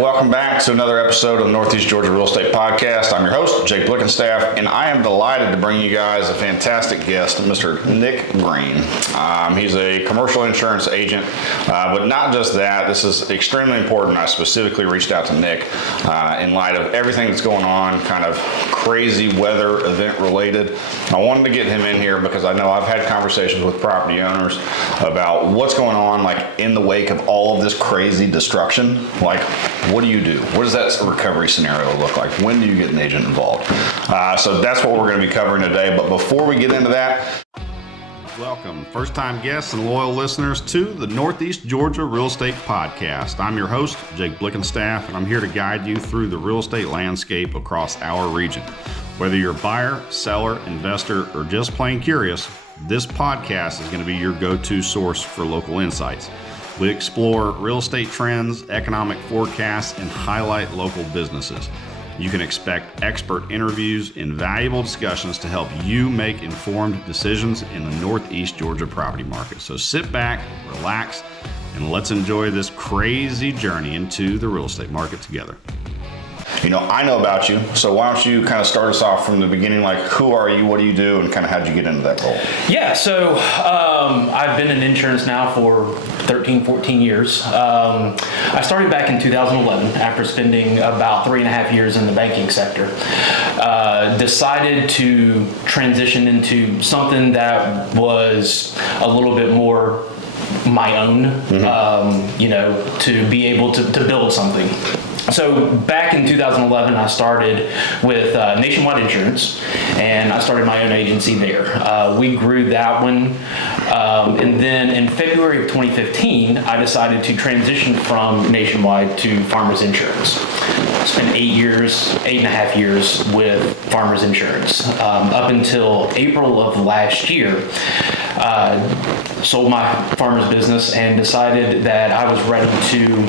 welcome back to another episode of the Northeast Georgia Real Estate Podcast. I'm your host, Jake Blickenstaff, and I am delighted to bring you guys a fantastic guest, Mr. Nic Greene. He's a commercial insurance agent, but not just that. This is extremely important. I specifically reached out to Nic in light of everything that's going on, kind of crazy weather event related. I wanted to get him in here because I know I've had conversations with property owners about what's going on, like in the wake of all of this crazy destruction. Like, what do you do? What does that recovery scenario look like? When do you get an agent involved? So that's what we're going to be covering today. But before we get into that, welcome first-time guests and loyal listeners to the Northeast Georgia Real Estate Podcast. I'm your host, Jake Blickenstaff, and I'm here to guide you through the real estate landscape across our region. Whether you're a buyer, seller, investor, or just plain curious, this podcast is going to be your go-to source for local insights. We explore real estate trends, economic forecasts, and highlight local businesses. You can expect expert interviews and valuable discussions to help you make informed decisions in the Northeast Georgia property market. So sit back, relax, and let's enjoy this crazy journey into the real estate market together. You know, I know about you, so why don't you kind of start us off from the beginning, like who are you, what do you do, and kind of how'd you get into that role? Yeah, so I've been in insurance now for 13, 14 years. I started back in 2011 after spending about 3.5 years in the banking sector. Decided to transition into something that was a little bit more my own, to be able to build something. So back in 2011, I started with Nationwide Insurance, and I started my own agency there. We grew that one, and then in February of 2015, I decided to transition from Nationwide to Farmers Insurance. I spent 8.5 years with Farmers Insurance up until April of last year. Sold my farmer's business and decided that I was ready to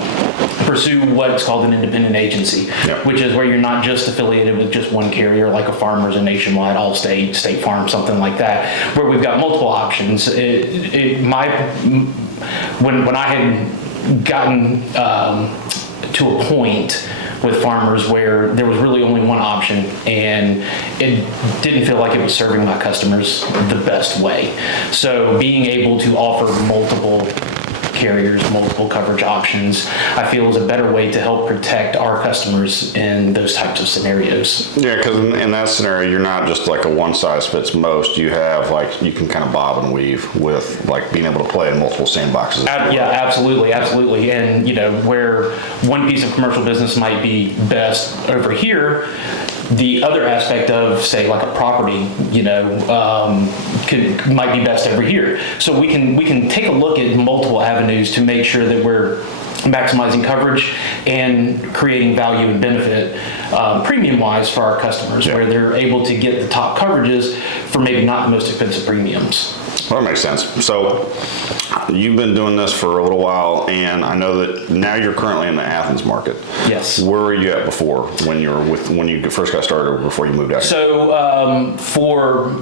pursue what's called an independent agency, which is where you're not just affiliated with just one carrier like a Farmers or Nationwide, Allstate, State Farm, something like that, where we've got multiple options. When I had gotten to a point with Farmers where there was really only one option and it didn't feel like it was serving my customers the best way. So being able to offer multiple carriers, multiple coverage options, I feel is a better way to help protect our customers in those types of scenarios. Yeah, because in that scenario, you're not just like a one size fits most. You have you can kind of bob and weave with like being able to play in multiple sandboxes. Yeah, absolutely. And where one piece of commercial business might be best over here, the other aspect of, say, like a property, might be best over here. So we can take a look at multiple avenues to make sure that we're maximizing coverage and creating value and benefit premium-wise for our customers, where they're able to get the top coverages for maybe not the most expensive premiums. Well, that makes sense. So you've been doing this for a little while, and I know that now you're currently in the Athens market. Yes. Where were you at before when you first got started, or before you moved out here? So for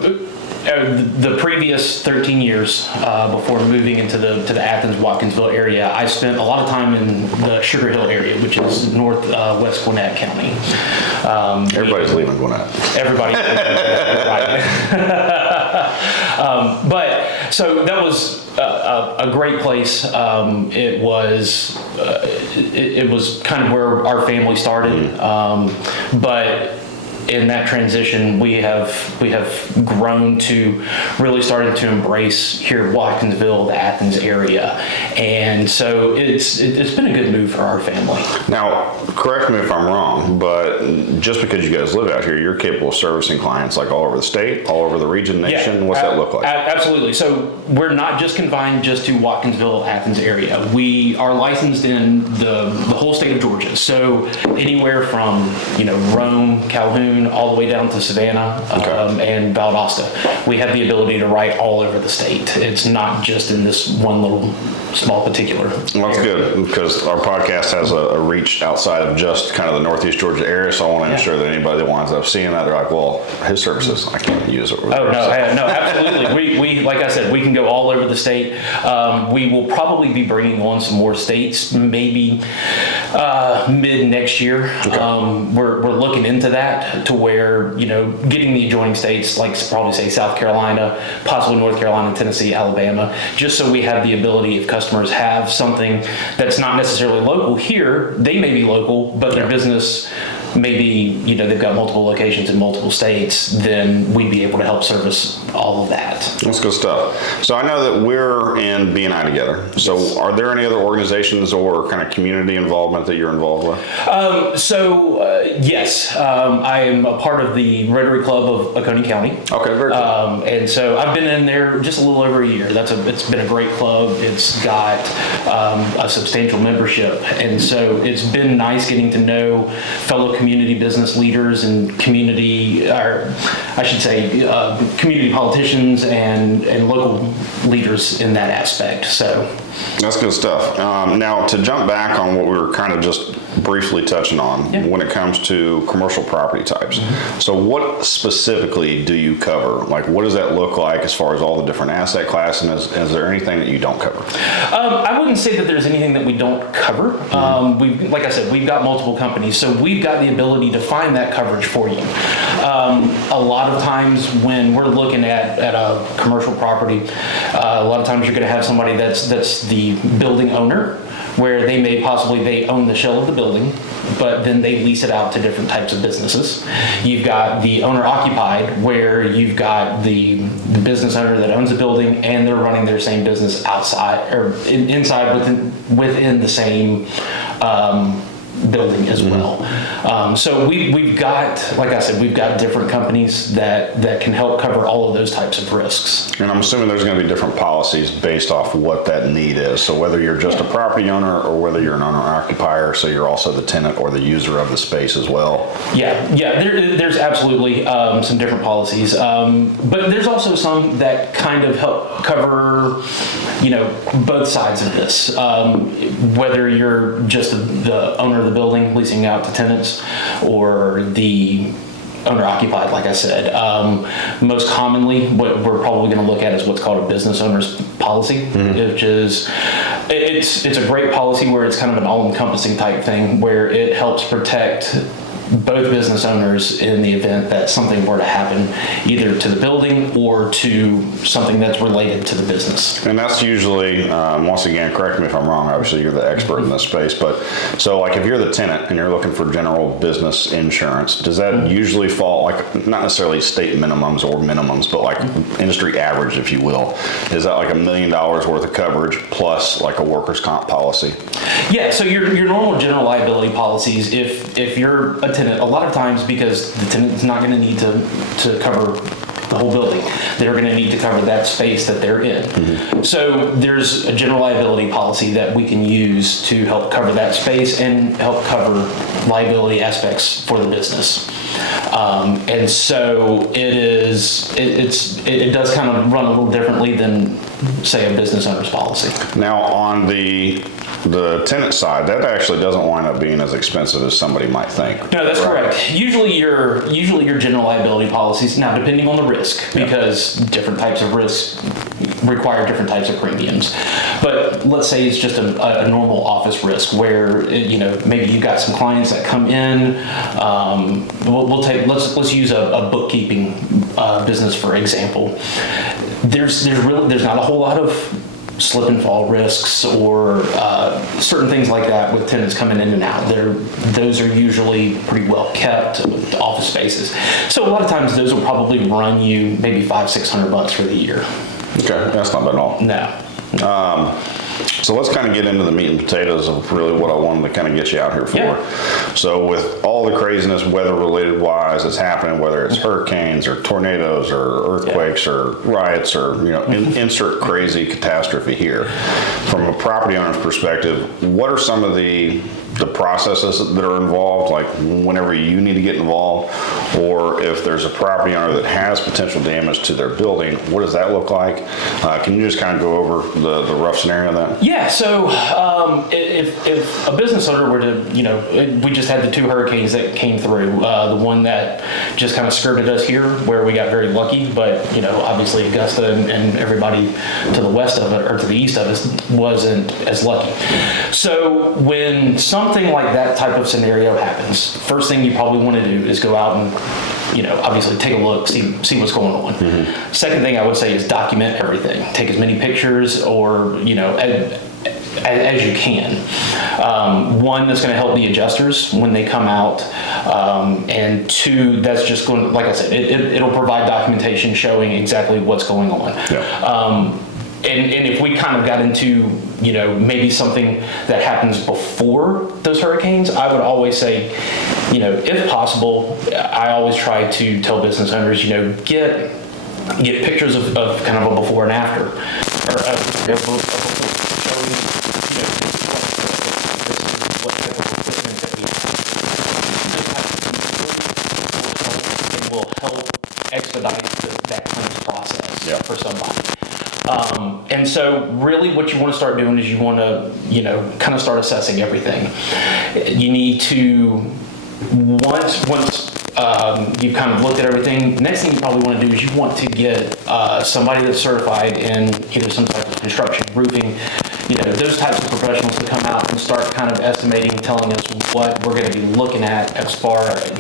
the previous 13 years before moving into the Athens-Watkinsville area, I spent a lot of time in the Sugar Hill area, which is northwest Gwinnett County. Everybody's leaving Gwinnett. Everybody's leaving Gwinnett, right. But so that was a great place. It was kind of where our family started, but in that transition, we have grown to really started to embrace here at Watkinsville, the Athens area, and so it's been a good move for our family. Now, correct me if I'm wrong, but just because you guys live out here, you're capable of servicing clients like all over the state, all over the region, nation. What's that look like? Absolutely. So we're not just confined just to Watkinsville, Athens area. We are licensed in the whole state of Georgia. So anywhere from Rome, Calhoun, Boone all the way down to Savannah and Valdosta. We have the ability to write all over the state. It's not just in this one little small particular. Well, that's good because our podcast has a reach outside of just kind of the Northeast Georgia area. So I want to ensure that anybody that winds up seeing that, they're like, well, his services, I can't use it. Oh, no, absolutely. We like I said, we can go all over the state. We will probably be bringing on some more states, maybe mid next year. We're looking into that to where, getting the adjoining states, like probably say South Carolina, possibly North Carolina, Tennessee, Alabama, just so we have the ability, if customers have something that's not necessarily local here, they may be local, but their business maybe, they've got multiple locations in multiple states, then we'd be able to help service all of that. That's good stuff. So I know that we're in B&I together. So are there any other organizations or kind of community involvement that you're involved with? Yes, I am a part of the Rotary Club of Oconee County. Okay, very cool. And so I've been in there just a little over a year. It's been a great club. It's got a substantial membership. And so it's been nice getting to know fellow community business leaders and community politicians and local leaders in that aspect. So that's good stuff. Now, to jump back on what we were kind of just briefly touching on when it comes to commercial property types. So what specifically do you cover? Like, what does that look like as far as all the different asset classes? And is there anything that you don't cover? I wouldn't say that there's anything that we don't cover. Like I said, we've got multiple companies, so we've got the ability to find that coverage for you. A lot of times when we're looking at a commercial property, a lot of times you're going to have somebody that's the building owner, where they own the shell of the building, but then they lease it out to different types of businesses. You've got the owner occupied, where you've got the business owner that owns the building and they're running their same business outside or inside within the same building as well. So we've got, like I said, we've got different companies that can help cover all of those types of risks. And I'm assuming there's going to be different policies based off what that need is. So whether you're just a property owner or whether you're an owner occupier, so you're also the tenant or the user of the space as well. There's absolutely some different policies, but there's also some that kind of help cover, both sides of this. Whether you're just the owner of the building leasing out to tenants or the owner occupied, like I said. Most commonly, what we're probably going to look at is what's called a business owner's policy, which is, it's a great policy where it's kind of an all-encompassing type thing where it helps protect both business owners in the event that something were to happen either to the building or to something that's related to the business. And that's usually, once again, correct me if I'm wrong, obviously you're the expert in this space, but so like if you're the tenant and you're looking for general business insurance, does that usually fall, like not necessarily state minimums or minimums, but like industry average, if you will, is that like $1 million worth of coverage plus like a workers' comp policy? Yeah, so your normal general liability policies, if you're a tenant, a lot of times, because the tenant's not going to need to cover the whole building, they're going to need to cover that space that they're in. So there's a general liability policy that we can use to help cover that space and help cover liability aspects for the business. And so it does kind of run a little differently than, say, a business owner's policy. Now on the tenant side, that actually doesn't wind up being as expensive as somebody might think. No, that's correct. Usually your general liability policies, now depending on the risk, because different types of risks require different types of premiums. But let's say it's just a normal office risk where maybe you've got some clients that come in. Let's use a bookkeeping business for example. There's not a whole lot of slip and fall risks or certain things like that with tenants coming in and out. Those are usually pretty well kept office spaces. So a lot of times those will probably run you maybe $500-600 for the year. Okay, that's not bad at all. No. So let's kind of get into the meat and potatoes of really what I wanted to kind of get you out here for. Yeah. So with all the craziness weather-related wise that's happening, whether it's hurricanes or tornadoes or earthquakes or riots or, insert crazy catastrophe here. From a property owner's perspective, what are some of the the processes that are involved, like whenever you need to get involved, or if there's a property owner that has potential damage to their building, what does that look like? Can you just kind of go over the rough scenario of that? Yeah, so if a business owner were to, we just had the 2 hurricanes that came through. The one that just kind of skirted us here, where we got very lucky, but obviously Augusta and everybody to the west of it or to the east of us wasn't as lucky. So when something like that type of scenario happens, first thing you probably want to do is go out and obviously take a look, see what's going on. Mm-hmm. Second thing I would say is document everything. Take as many pictures or as you can. One, that's going to help the adjusters when they come out, and 2, that's just going to, like I said, it'll provide documentation showing exactly what's going on. Yeah. And if we kind of got into, maybe something that happens before those hurricanes, I would always say, if possible, I always try to tell business owners, get pictures of kind of a before and after, or showing, what type of equipment that we have. It will help expedite that claims process for somebody. And so really what you want to start doing is you want to, kind of start assessing everything. You need to, once you've kind of looked at everything, the next thing you probably want to do is you want to get somebody that's certified in either some type of construction, roofing, those types of professionals to come out and start kind of estimating, telling us what we're going to be looking at as far as,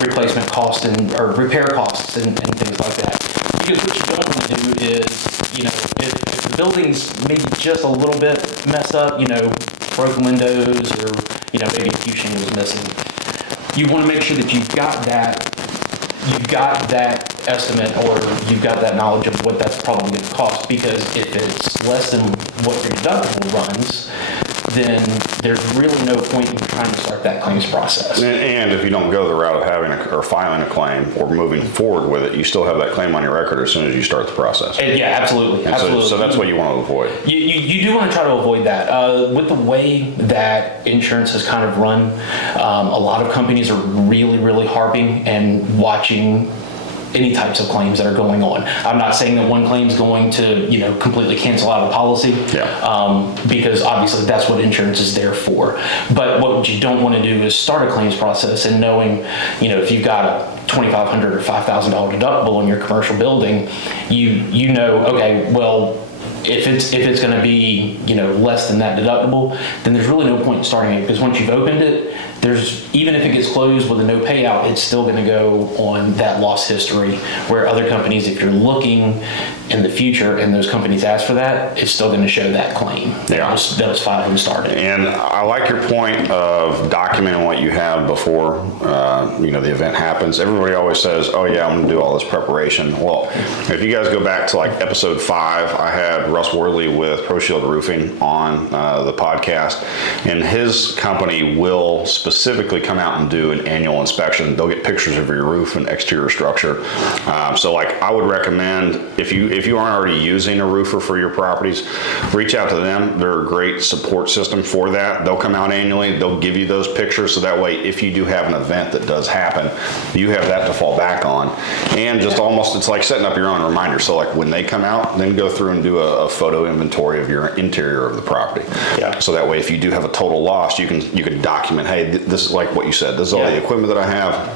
replacement costs or repair costs and things like that. Because what you don't want to do is, if the building's maybe just a little bit messed up, broken windows or, maybe a few shingles missing, you want to make sure that you've got that estimate or you've got that knowledge of what that's probably going to cost. Because if it's less than what your deductible runs, then there's really no point in trying to start that claims process. And if you don't go the route of having or filing a claim or moving forward with it, you still have that claim on your record as soon as you start the process. Yeah, absolutely. Absolutely. So that's what you want to avoid. You do want to try to avoid that. With the way that insurance has kind of run, a lot of companies are really, really harping and watching any types of claims that are going on. I'm not saying that one claim is going to, completely cancel out a policy, because obviously that's what insurance is there for. But what you don't want to do is start a claims process and knowing, if you've got a $2,500 or $5,000 deductible in your commercial building, okay, well, if it's going to be, less than that deductible, then there's really no point in starting it, because once you've opened it, even if it gets closed with a no payout, it's still going to go on that loss history, where other companies, if you're looking in the future and those companies ask for that, it's still going to show that claim that was filed and started. And I like your point of documenting what you have before the event happens. Everybody always says, oh yeah, I'm going to do all this preparation. Well, if you guys go back to like episode 5, I had Russ Worley with Pro Shield Roofing on the podcast, and his company will specifically come out and do an annual inspection. They'll get pictures of your roof and exterior structure. So like I would recommend, if you aren't already using a roofer for your properties, reach out to them. They're a great support system for that. They'll come out annually. They'll give you those pictures, so that way if you do have an event that does happen, you have that to fall back on. And just almost, it's like setting up your own reminder. So like when they come out, then go through and do a photo inventory of your interior of the property. Yeah. So that way if you do have a total loss, you can document, hey, this is like what you said, this is all the equipment that I have,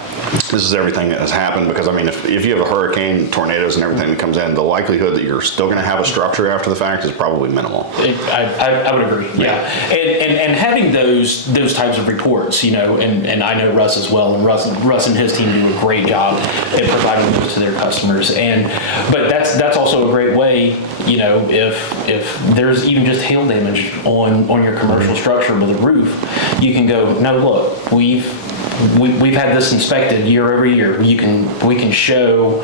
this is everything that has happened. Because I mean, if you have a hurricane, tornadoes and everything that comes in, the likelihood that you're still going to have a structure after the fact is probably minimal. I would agree. Yeah. And having those types of reports, and I know Russ as well, and Russ and his team do a great job at providing those to their customers. But that's also a great way, if there's even just hail damage on your commercial structure with a roof, you can go, no, look, we've had this inspected year over year. We can show,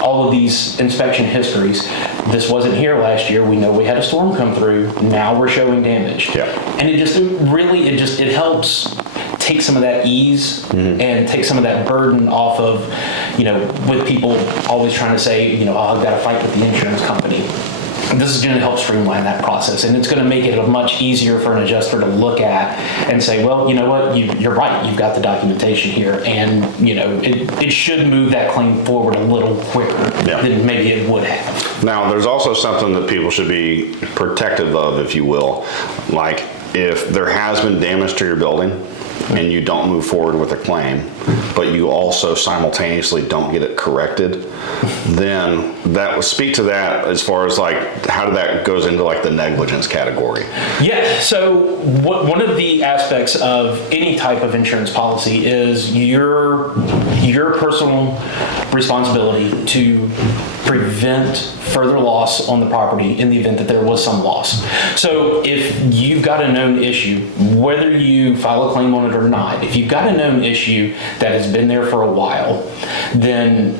all of these inspection histories. This wasn't here last year. We know we had a storm come through. Now we're showing damage. Yeah. And it helps take some of that ease and take some of that burden off of, with people always trying to say, I've got to fight with the insurance company. this is going to help streamline that process, and it's going to make it much easier for an adjuster to look at and say, well, you know what, you're right, you've got the documentation here, and it should move that claim forward a little quicker than maybe it would have. Now, there's also something that people should be protective of, if you will, like if there has been damage to your building and you don't move forward with a claim, but you also simultaneously don't get it corrected, then that would speak to that as far as like how that goes into like the negligence category. Yeah, so one of the aspects of any type of insurance policy is your personal responsibility to prevent further loss on the property in the event that there was some loss. So if you've got a known issue, whether you file a claim on it or not, if you've got a known issue that has been there for a while, then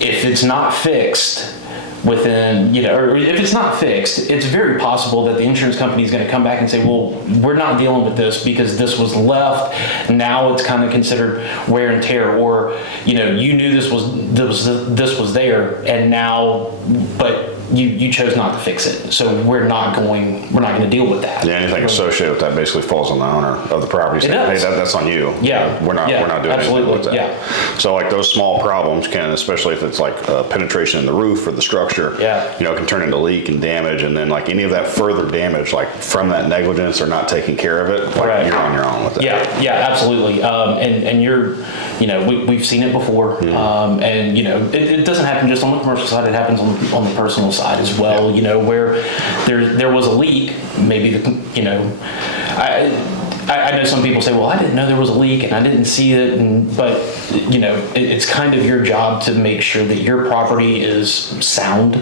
if it's not fixed within, or if it's not fixed, it's very possible that the insurance company is going to come back and say, well, we're not dealing with this because this was left. Now it's kind of considered wear and tear, or, you knew this was there, and now, but you chose not to fix it. So we're not going to deal with that. Yeah, anything associated with that basically falls on the owner of the property. It does. Hey, that's on you. Yeah. We're not doing anything with that. Yeah. So like those small problems can, especially if it's like penetration in the roof or the structure, can turn into leak and damage, and then like any of that further damage, like from that negligence or not taking care of it, like you're on your own with it. Yeah, absolutely. And you're, we've seen it before, and it doesn't happen just on the commercial side. It happens on the personal side as well. Where there was a leak, maybe I know some people say, well, I didn't know there was a leak and I didn't see it, but it's kind of your job to make sure that your property is sound,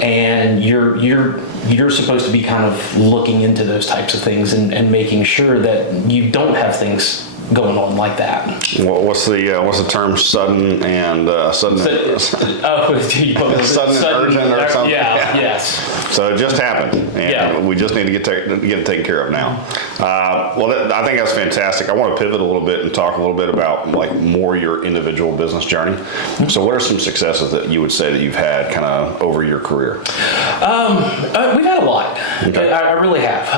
and you're supposed to be kind of looking into those types of things and making sure that you don't have things going on like that. Well, what's the term sudden and sudden and urgent or something? Yes. So it just happened, and we just need to get it taken care of now. I think that's fantastic. I want to pivot a little bit and talk a little bit about like more your individual business journey. So what are some successes that you would say that you've had kind of over your career? We've had a lot. Okay. I really have.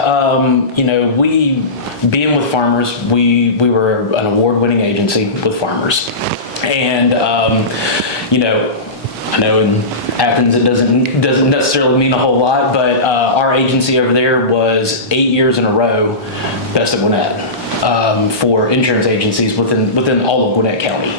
We, being with farmers, we were an award-winning agency with farmers, and I know in Athens it doesn't necessarily mean a whole lot, but our agency over there was 8 years in a row best of Gwinnett. For insurance agencies within all of Gwinnett County.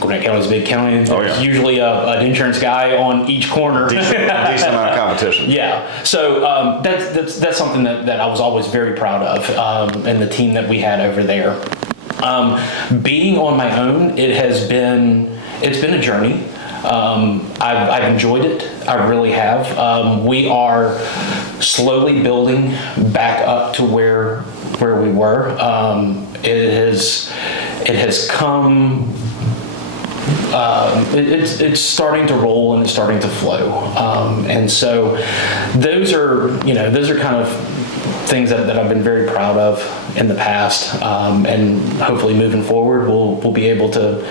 Gwinnett County is a big county. There's usually an insurance guy on each corner. Decent amount of competition. Yeah. So that's something that I was always very proud of, and the team that we had over there. Being on my own, it's been a journey. I've enjoyed it. I really have. We are slowly building back up to where we were. It has come. It's starting to roll and it's starting to flow. And so those are kind of things that I've been very proud of in the past, and hopefully moving forward we'll be able to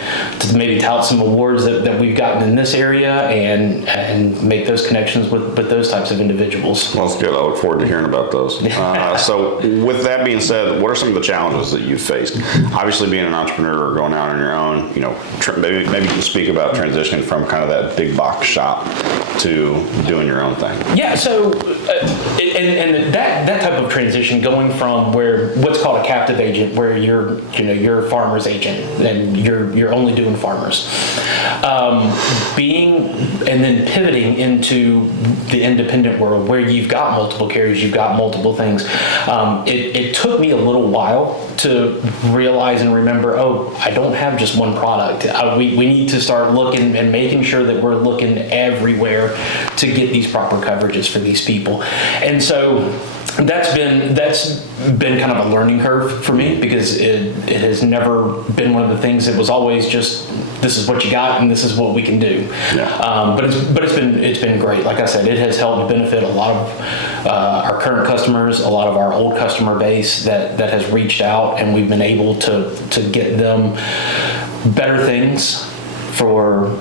maybe tout some awards that we've gotten in this area and make those connections with those types of individuals. Well, that's good. I look forward to hearing about those. So with that being said, what are some of the challenges that you've faced? Obviously being an entrepreneur or going out on your own, maybe you can speak about transitioning from kind of that big box shop to doing your own thing. Yeah, so and that type of transition, going from what's called a captive agent, where you're a farmer's agent and you're only doing farmers, and then pivoting into the independent world where you've got multiple carriers, you've got multiple things. It took me a little while to realize and remember, I don't have just one product. We need to start looking and making sure that we're looking everywhere to get these proper coverages for these people. And so that's been kind of a learning curve for me, because it has never been one of the things. It was always just, this is what you got and this is what we can do. Yeah. But it's been great. Like I said, it has helped benefit a lot of our current customers, a lot of our old customer base that has reached out, and we've been able to get them better things for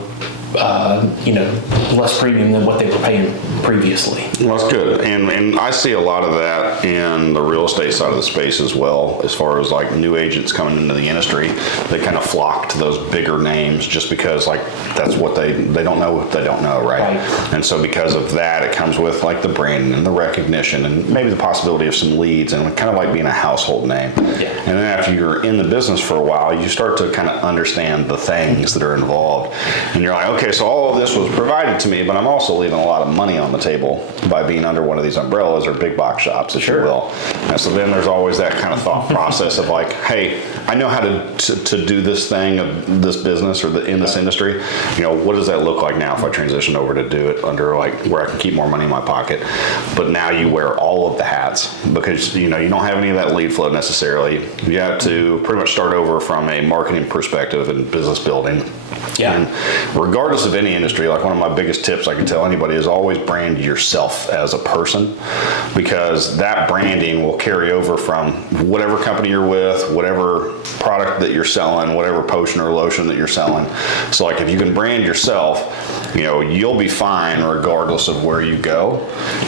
less premium than what they were paying previously. Well, that's good. And I see a lot of that in the real estate side of the space as well, as far as like new agents coming into the industry. They kind of flock to those bigger names just because like that's what they don't know what they don't know, right? And so because of that, it comes with like the branding and the recognition and maybe the possibility of some leads and kind of like being a household name. Yeah. And then after you're in the business for a while, you start to kind of understand the things that are involved. And you're like, okay, so all of this was provided to me, but I'm also leaving a lot of money on the table by being under one of these umbrellas or big box shops, if you will. And so then there's always that kind of thought process of like, hey, I know how to do this thing of this business or in this industry. What does that look like now if I transition over to do it under like where I can keep more money in my pocket? But now you wear all of the hats because you don't have any of that lead flow necessarily. You have to pretty much start over from a marketing perspective and business building. Yeah. And regardless of any industry, like one of my biggest tips I can tell anybody is always brand yourself as a person, because that branding will carry over from whatever company you're with, whatever product that you're selling, whatever potion or lotion that you're selling. So like if you can brand yourself, you'll be fine regardless of where you go.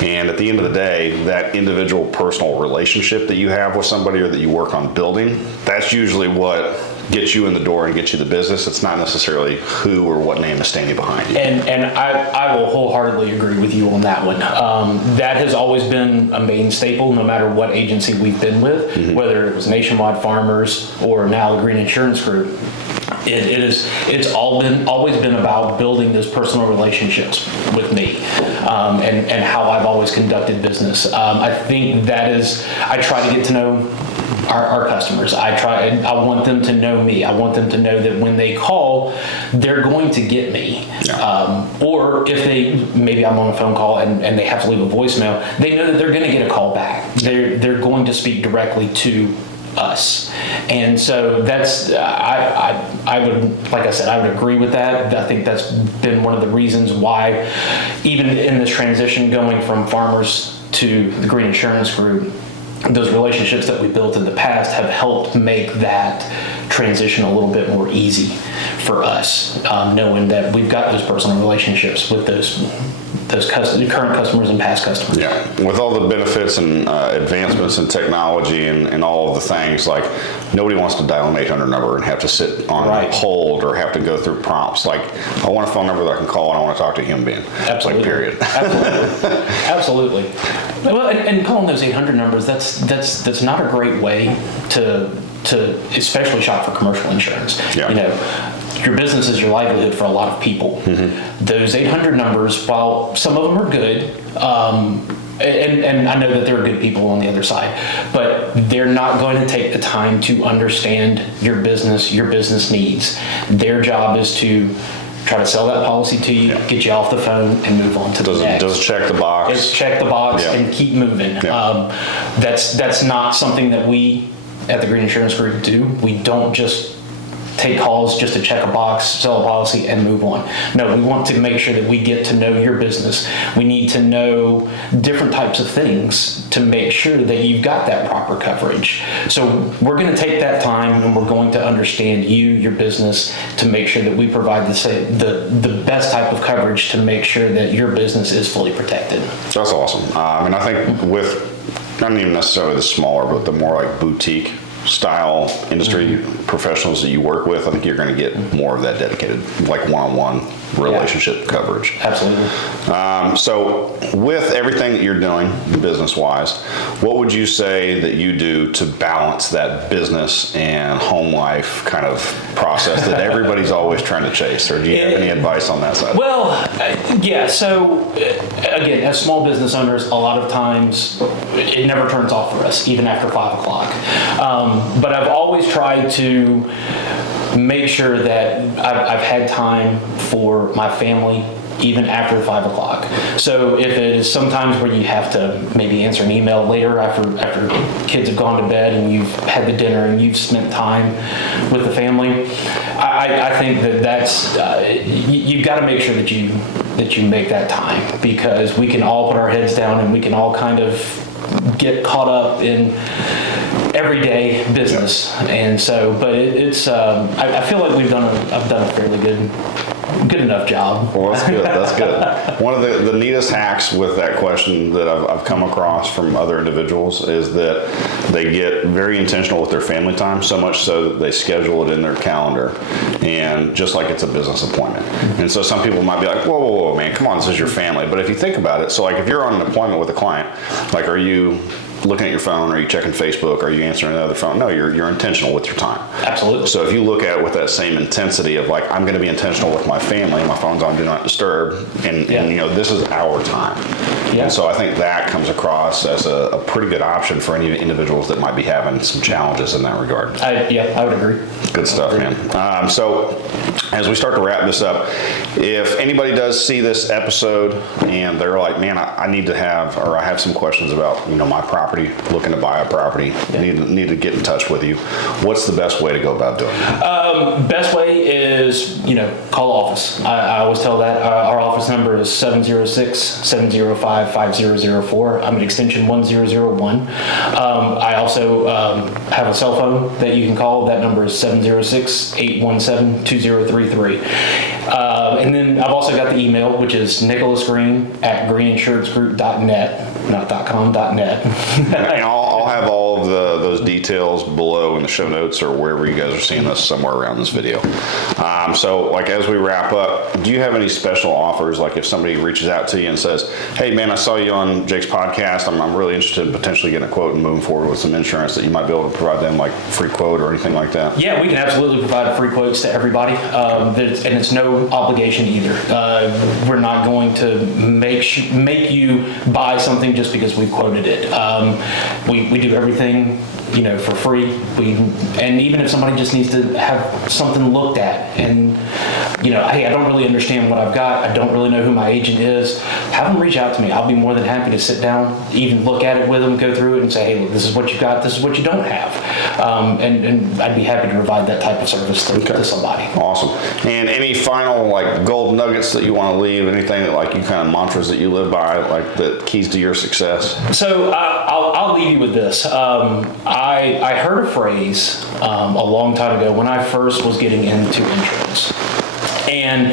And at the end of the day, that individual personal relationship that you have with somebody or that you work on building, that's usually what gets you in the door and gets you the business. It's not necessarily who or what name is standing behind you. And I will wholeheartedly agree with you on that one. That has always been a main staple, no matter what agency we've been with, whether it was Nationwide Farmers or now the Greene Insurance Group. It's always been about building those personal relationships with me, and how I've always conducted business. I think I try to get to know our customers. I want them to know me. I want them to know that when they call, they're going to get me. Yeah. Or if maybe I'm on a phone call and they have to leave a voicemail, they know that they're going to get a call back. They're going to speak directly to us. And so that's, I would, like I said, I would agree with that. I think that's been one of the reasons why, even in this transition going from Farmers to the Greene Insurance Group, those relationships that we built in the past have helped make that transition a little bit more easy for us, knowing that we've got those personal relationships with those current customers and past customers. Yeah, with all the benefits and advancements in technology and all of the things, like nobody wants to dial an 800 number and have to sit on hold or have to go through prompts. Like, I want a phone number that I can call and I want to talk to a human being. Absolutely. Like, period. Absolutely. Well, and calling those 800 numbers, that's not a great way to especially shop for commercial insurance. Yeah. Your business is your livelihood for a lot of people. Mm-hmm. Those 800 numbers, while some of them are good, and I know that there are good people on the other side, but they're not going to take the time to understand your business needs. Their job is to try to sell that policy to you, get you off the phone, and move on to the next. Does check the box. It's check the box and keep moving. Yeah. That's not something that we at the Greene Insurance Group do. We don't just take calls just to check a box, sell a policy, and move on. No, we want to make sure that we get to know your business. We need to know different types of things to make sure that you've got that proper coverage. So we're going to take that time and we're going to understand your business, to make sure that we provide the best type of coverage to make sure that your business is fully protected. That's awesome. And I think with not even necessarily the smaller, but the more like boutique style industry professionals that you work with, I think you're going to get more of that dedicated, like one-on-one relationship coverage. Absolutely. So with everything that you're doing business-wise, what would you say that you do to balance that business and home life kind of process that everybody's always trying to chase? Or do you have any advice on that side? Well, yeah. So again, as small business owners, a lot of times it never turns off for us, even after 5 o'clock. But I've always tried to make sure that I've had time for my family even after 5 o'clock. So if it is sometimes where you have to maybe answer an email later after kids have gone to bed and you've had the dinner and you've spent time with the family, I think that's you've got to make sure that you make that time, because we can all put our heads down and we can all kind of get caught up in everyday business. And so, but it's I feel like I've done a fairly good good enough job. Well, that's good. That's good. One of the neatest hacks with that question that I've come across from other individuals is that they get very intentional with their family time, so much so that they schedule it in their calendar, and just like it's a business appointment. And so some people might be like, whoa, whoa, whoa, man, come on, this is your family. But if you think about it, so like if you're on an appointment with a client, like are you looking at your phone? Are you checking Facebook? Are you answering another phone? No, you're intentional with your time. Absolutely. So if you look at it with that same intensity of like, I'm going to be intentional with my family, my phone's on do not disturb, and you know, this is our time. Yeah. And so I think that comes across as a pretty good option for any individuals that might be having some challenges in that regard. I would agree. Good stuff, man. So as we start to wrap this up, if anybody does see this episode and they're like, man, I need to have, or I have some questions about, you know, my property, looking to buy a property, need to get in touch with you, what's the best way to go about doing that? Best way is, you know, call office. I always tell that. Our office number is 706-705-5004. I'm at extension 1001. I also have a cell phone that you can call. That number is 706-817-2033. And then I've also got the email, which is nicholasgreene@greenneinsuranceGroup.net, not .com, .net. And I'll have all of those details below in the show notes or wherever you guys are seeing this, somewhere around this video. So like as we wrap up, do you have any special offers? Like if somebody reaches out to you and says, hey man, I saw you on Jake's podcast, I'm really interested in potentially getting a quote and moving forward with some insurance, that you might be able to provide them like free quote or anything like that? Yeah, we can absolutely provide free quotes to everybody, and it's no obligation either. We're not going to make you buy something just because we quoted it. We do everything, you know, for free. And even if somebody just needs to have something looked at, and you know, hey, I don't really understand what I've got, I don't really know who my agent is, have them reach out to me. I'll be more than happy to sit down, even look at it with them, go through it and say, hey, look, this is what you got, this is what you don't have. And I'd be happy to provide that type of service to somebody. Awesome. And any final like gold nuggets that you want to leave, anything that like you kind of mantras that you live by, like that keys to your success? So I'll leave you with this. I heard a phrase a long time ago when I first was getting into insurance, and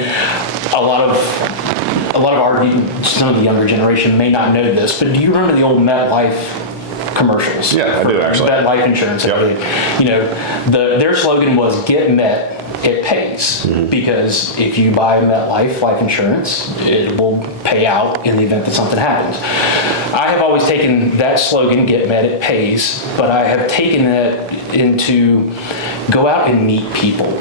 a lot of some of the younger generation may not know this, but do you remember the old MetLife commercials? Yeah, I do actually. MetLife Insurance. Yep. You know, their slogan was "Get Met, it pays," because if you buy MetLife life insurance, it will pay out in the event that something happens. I have always taken that slogan, "Get Met, it pays," but I have taken that into go out and meet people.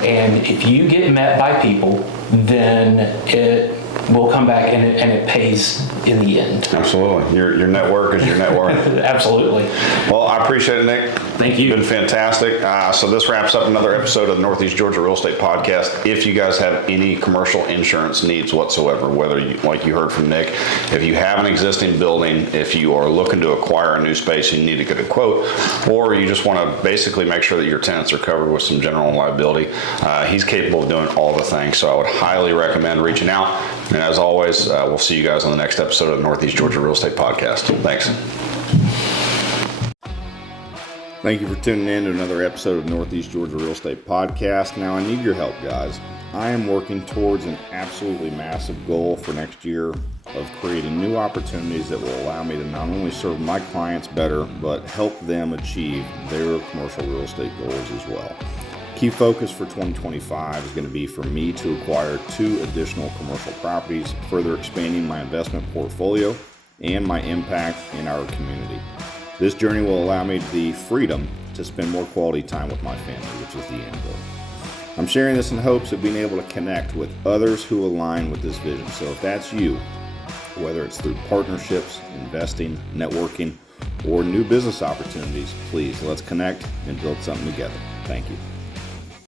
And if you get met by people, then it will come back and it pays in the end. Absolutely. Your network is your net worth. Absolutely. Well, I appreciate it, Nick. Thank you. Been fantastic. So this wraps up another episode of the Northeast Georgia Real Estate Podcast. If you guys have any commercial insurance needs whatsoever, whether you, like you heard from Nick, if you have an existing building, if you are looking to acquire a new space, you need to get a quote, or you just want to basically make sure that your tenants are covered with some general liability, he's capable of doing all the things. So I would highly recommend reaching out. And as always, we'll see you guys on the next episode of the Northeast Georgia Real Estate Podcast. Thanks. Thank you for tuning in to another episode of Northeast Georgia Real Estate Podcast. Now, I need your help, guys. I am working towards an absolutely massive goal for next year of creating new opportunities that will allow me to not only serve my clients better, but help them achieve their commercial real estate goals as well. Key focus for 2025 is going to be for me to acquire 2 additional commercial properties, further expanding my investment portfolio and my impact in our community. This journey will allow me the freedom to spend more quality time with my family, which is the end goal. I'm sharing this in hopes of being able to connect with others who align with this vision. So if that's you, whether it's through partnerships, investing, networking, or new business opportunities, please let's connect and build something together. Thank you.